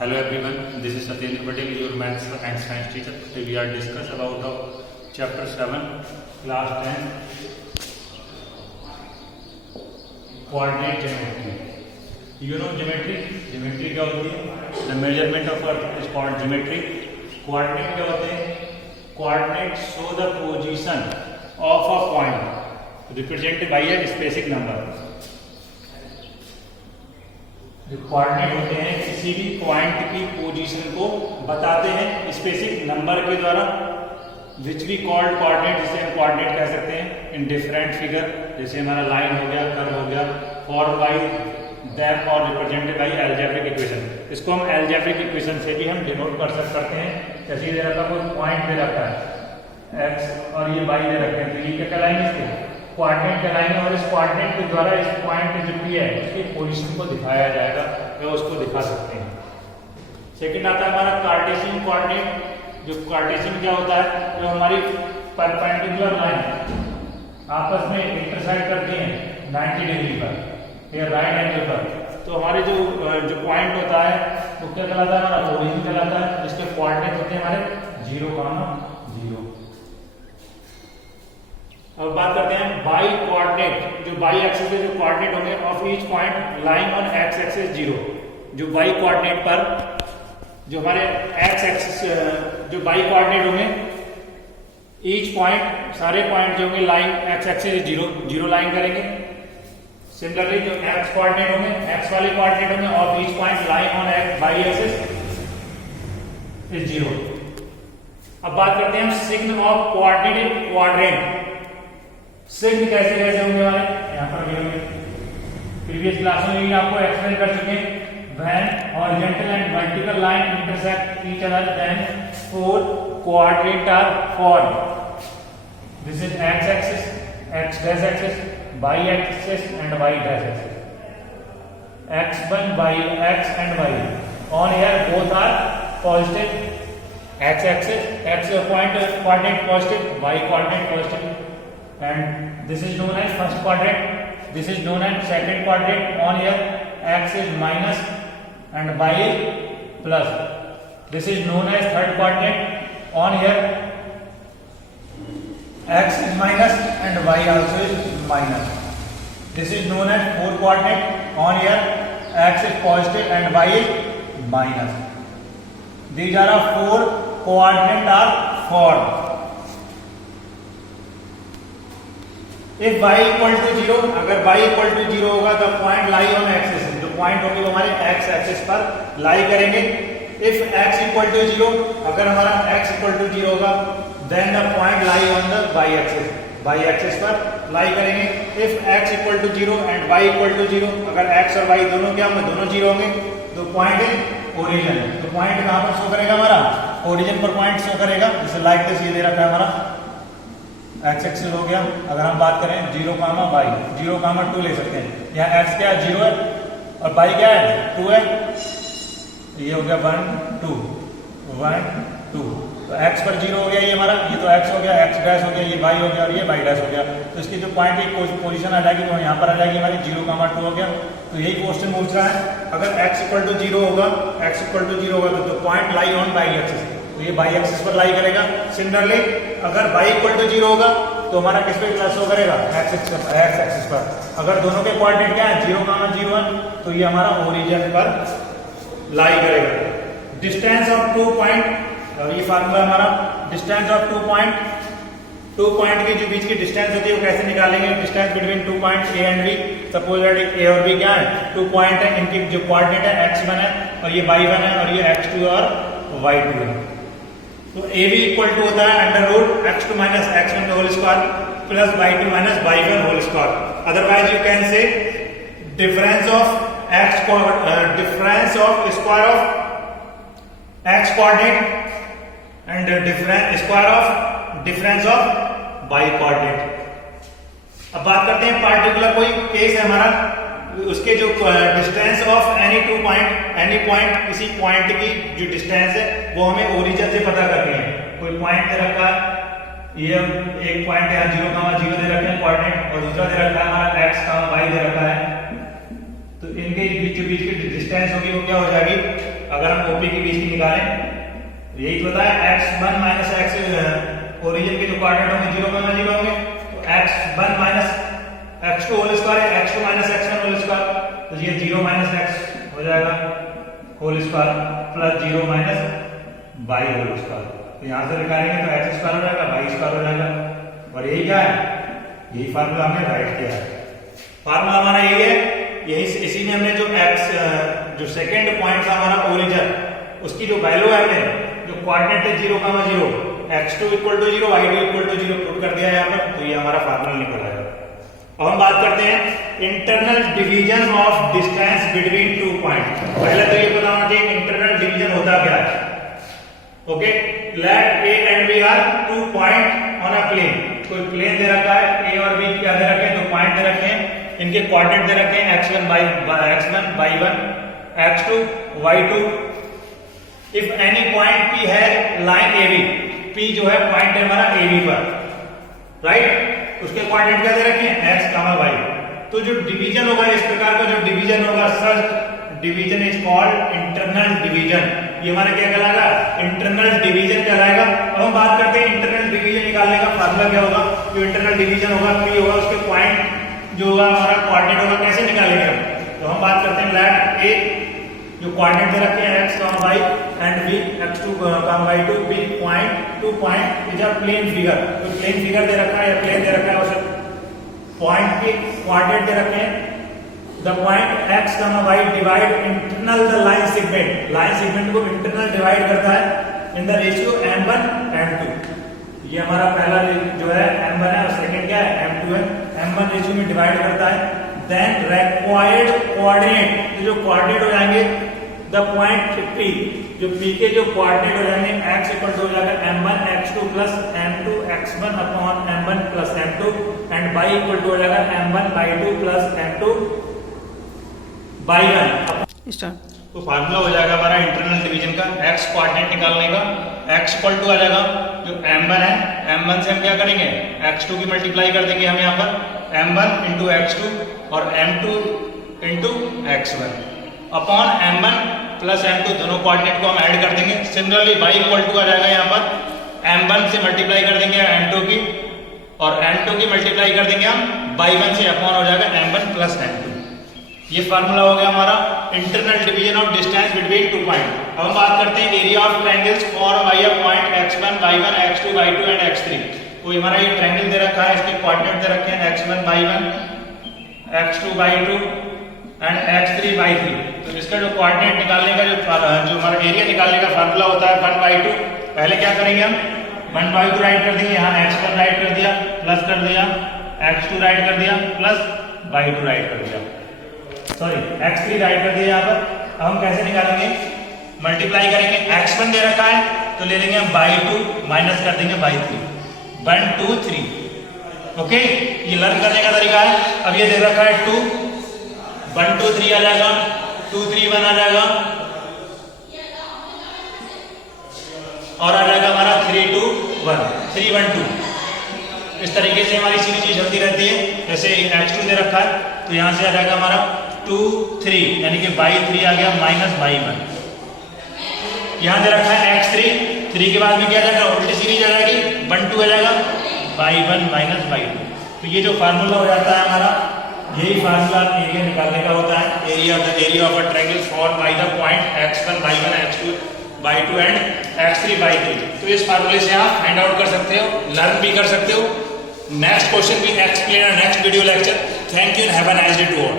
Hello everyone, this is Satyendra Patel, your maths and science teacher. Today we are discuss about the chapter 7, class 10, coordinate geometry. You know geometry? Geometry क्या होती है? The measurement of earth is called geometry. Coordinate क्या होते हैं? Coordinate show the position of a point represented by a specific number. जो coordinate होते हैं किसी भी पॉइंट की पोजीशन को बताते हैं स्पेसिफिक नंबर के द्वारा, विच वी कॉल्ड कोऑर्डिनेट, जिसे हम कोऑर्डिनेट कह सकते हैं इन डिफरेंट फिगर, जैसे हमारा लाइन हो गया, कर्व हो गया, फॉर बाई दैट और रिप्रेजेंटेड बाई अलजेब्रिक इक्वेशन. इसको हम अलजेब्रिक इक्वेशन से भी हम डिनोट कर सकते हैं. जैसे दे रखा कोई पॉइंट दे रखा है एक्स और ये वाई दे रखे हैं, तो ये क्या कहलाएंगे? इसके कोऑर्डिनेट कहलाएंगे. और इस कोऑर्डिनेट के द्वारा इस पॉइंट जो भी है उसकी पोजीशन को दिखाया जाएगा या उसको दिखा सकते हैं. सेकंड आता है हमारा कार्टेशियन कोऑर्डिनेट. जो कार्टेशियन क्या होता है? जो हमारी परपेंडिकुलर लाइन आपस में इंटरसेक्ट करती हैं 90 डिग्री पर या राइट एंगल पर, तो हमारे जो पॉइंट होता है वो क्या कहलाता है? हमारा ओरिजिन कहलाता है, जिसके कोऑर्डिनेट होते हैं हमारे 0, 0. अब बात करते हैं बाई कोऑर्डिनेट. जो बाई एक्सिस के जो कोऑर्डिनेट होंगे of each point lying on x axis 0. जो बाई कोऑर्डिनेट पर जो हमारे एक्स एक्सिस जो बाई कोऑर्डिनेट होंगे ईच पॉइंट, सारे पॉइंट जो होंगे लाइंग एक्स एक्सिस 0, 0 लाइन करेंगे. सिमिलरली जो एक्स कोऑर्डिनेट होंगे, एक्स वाले कोऑर्डिनेट होंगे of each point lying on x by axis is 0. अब बात करते हैं हम sign of coordinate quadrant. Sign कैसे कैसे होंगे हमारे यहाँ पर भी होंगे, प्रीवियस क्लासों में भी आपको एक्सप्लेन कर चुके हैं. When horizontal and vertical line intersect each other then 4 coordinate are form. This is X axis, X dash axis, Y axis and Y dash axis. x1 y x and y on here both are positive. x axis, x point coordinate positive, y coordinate positive, and this is known as first quadrant, this is known as second quadrant. On here x is minus and y is plus. This is known as third quadrant. On here x is minus and y also is minus. This is known as fourth quadrant. On here x is positive and y is minus. These are our 4 coordinates are formed. If y equal to 0, अगर y equal to 0 होगा तो point lie on axis, जो point होंगे वो हमारे x axis पर लाई करेंगे. If x equal to 0, अगर हमारा x equal to 0 होगा then the point lie on the y axis, y axis पर लाई करेंगे. If x equal to 0 and y equal to 0, अगर x और y दोनों क्या होंगे? दोनों 0 होंगे, तो पॉइंट है ओरिजिन. तो पॉइंट कहां पर शो करेगा? हमारा ओरिजिन पर पॉइंट शो करेगा. जैसे लाइक दिस ये दे रखा है हमारा एक्स एक्सिस हो गया. अगर हम बात करें 0, y 0, 2 ले सकते हैं. यहाँ x क्या है? 0 है और y क्या है? 2 है. ये हो गया 1, 2, 1, 2. तो x पर 0 हो गया ये हमारा, ये तो x हो गया, x डैश हो गया, ये y हो गया और ये y डैश हो गया. तो इसकी जो पॉइंट की पोजीशन आ जाएगी वो यहाँ पर आ जाएगी हमारी 0, 2 हो गया. तो यही क्वेश्चन पूछ रहा है. अगर x इक्वल टू 0 होगा, x इक्वल टू 0 होगा तो point lie on y axis, तो ये y एक्सिस पर लाई करेगा. सिमिलरली अगर y इक्वल टू 0 होगा तो हमारा किस पे शो करेगा? x एक्सिस पर. अगर दोनों के कोऑर्डिनेट क्या है? 0, 0, 1, तो ये हमारा ओरिजिन पर लाई करेगा. डिस्टेंस ऑफ 2 पॉइंट, और ये फार्मूला हमारा डिस्टेंस ऑफ 2 पॉइंट के जो बीच की डिस्टेंस होती है वो कैसे निकालेंगे? Distance between 2 points A and B. Suppose that A और B क्या है? 2 पॉइंट है, इनकी जो कोऑर्डिनेट है x1 है और ये y1 है और ये x2 और y2 है. तो AB इक्वल टू होता है under root x2 minus x1 whole square plus y2 minus y1 whole square. Otherwise you can say difference of square of x coordinate and square of difference of y coordinate. अब बात करते हैं particular कोई case है हमारा, उसके जो distance of any 2 point, any point, किसी पॉइंट की जो डिस्टेंस है वो हमें ओरिजिन से पता करनी है. कोई पॉइंट दे रखा है, ये एक पॉइंट यहाँ 0, 0 दे रखे हैं कोऑर्डिनेट, और दूसरा दे रखा है हमारा x, y दे रखा है. तो इनके बीच की डिस्टेंस होगी वो क्या हो जाएगी? अगर हम ओपी के बीच की निकालें, यही तो बताया x1 माइनस x ओरिजिन के जो कोऑर्डिनेट होंगे 0 होंगे, तो x1 minus x2 whole square है, x2 minus x1 whole square, तो ये 0 माइनस x हो जाएगा whole square plus 0 minus y whole square. तो यहां से निकालेंगे तो x स्क्वायर हो जाएगा, y स्क्वायर हो जाएगा, और यही क्या है, यही फार्मूला हमने राइट किया है। फार्मूला हमारा यही है, यही इसी में हमने जो x जो सेकंड पॉइंट था हमारा ओरिजिन, उसकी जो वैल्यू है हमने जो कोऑर्डिनेट है 0, x2 equal to 0, y2 equal to 0 put कर दिया है यहाँ पर, तो ये हमारा फार्मूला निकल आएगा। अब हम बात करते हैं internal division of distance between two point. पहले तो ये पता होना चाहिए इंटरनल डिवीजन होता क्या है। Okay, let A and B are two point on a plane. कोई प्लेन दे रखा है, ए और बी क्या दे रखे हैं, दो पॉइंट दे रखे हैं, इनके कोऑर्डिनेट दे रखे हैं x1 y1 x2 y2। If any point p है लाइन AB, p जो है पॉइंट है हमारा AB पर, राइट, उसके कोऑर्डिनेट क्या दे रखे हैं x, y। तो जो डिवीजन होगा इस प्रकार का जो डिवीजन होगा, such division is called internal division. ये हमारा क्या कहलाएगा, इंटरनल डिवीजन कहलाएगा। अब हम बात करते हैं इंटरनल डिवीजन निकालने का फार्मूला क्या होगा। जो इंटरनल डिवीजन होगा, p होगा, उसके पॉइंट जो होगा हमारा कोऑर्डिनेट होगा, कैसे निकालेंगे हम, तो हम बात करते हैं लेट ए जो कोऑर्डिनेट दे रखे हैं x, y and b x2, y2, b point to point is a plane figure. तो प्लेन फिगर दे रखा है या प्लेन दे रखा है, उसे पॉइंट के कोऑर्डिनेट दे रखे हैं। The point x, y divide internal the line segment, line segment को इंटरनल डिवाइड करता है in the ratio m1 m2। ये हमारा पहला जो है m1 है और सेकंड क्या है m2 है, m1 रेशियो में डिवाइड करता है। देन रिक्वायर्ड कोऑर्डिनेट, जो कोऑर्डिनेट हो जाएंगे द पॉइंट p, जो p के जो कोऑर्डिनेट हो जाएंगे x इक्वल टू हो जाएगा m1 x2 plus m2 x1 upon m1 plus m2 and y equal to हो जाएगा m1 y2 plus m2 y1। तो फार्मूला हो जाएगा हमारा इंटरनल डिवीजन का x कोऑर्डिनेट निकालने का, x इक्वल टू आ जाएगा जो m1 है, m1 से हम क्या करेंगे x2 की मल्टीप्लाई कर देंगे हम यहाँ पर m1 इंटू x2 और m2 into x1 upon m1 plus m2, दोनों कोऑर्डिनेट को हम ऐड कर देंगे। सिमिलरली y इक्वल टू आ जाएगा यहाँ पर m1 से मल्टीप्लाई कर देंगे m2 की और m2 की मल्टीप्लाई कर देंगे हम y1 से, अपॉन हो जाएगा m1 प्लस m2। ये फार्मूला हो गया हमारा internal division of distance between two point. अब हम बात करते हैं area of triangles form by a point x1 y1 x2 y2 and x3। तो हमारा ये ट्रायंगल दे रखा है, इसके कोऑर्डिनेट दे रखे हैं x1 y1 x2 y2 and x3 y3। तो इसका जो कोऑर्डिनेट निकालने का जो हमारा एरिया निकालने का फार्मूला होता है 1/2। पहले क्या करेंगे हम 1/2 राइट कर देंगे, यहाँ x1 राइट कर दिया, प्लस कर दिया x2 राइट कर दिया, प्लस y2 राइट कर दिया, सॉरी x3 राइट कर दिया। यहाँ पर हम कैसे निकालेंगे, मल्टीप्लाई करेंगे, x1 दे रखा है तो ले लेंगे हम y2 माइनस कर देंगे y3, 1 2 3। ओके, ये लर्न करने का तरीका है। अब ये दे रखा है 2, 1 2 3 आ जाएगा, 2 3 1 आ जाएगा और आ जाएगा हमारा 3 2 1 3 1 2। इस तरीके से हमारी सीधी चीज चलती रहती है। जैसे x2 दे रखा है तो यहां से आ जाएगा हमारा 2 3, यानी कि y3 आ गया माइनस y1। यहां दे रखा है x3, 3 के बाद में क्या आ जाएगा, उल्टी सीरीज आ जाएगी, 1 2 आ जाएगा y1 माइनस y2। तो ये जो फार्मूला हो जाता है हमारा, यही फार्मूला एरिया निकालने का होता है। Area of a triangle form by the point x1 y1 x2 y2 and x3 y3। तो इस फार्मूले से आप फाइंड आउट कर सकते हो, लर्न भी कर सकते हो। नेक्स्ट क्वेश्चन भी explain next video lecture. Thank you and have a nice day to all.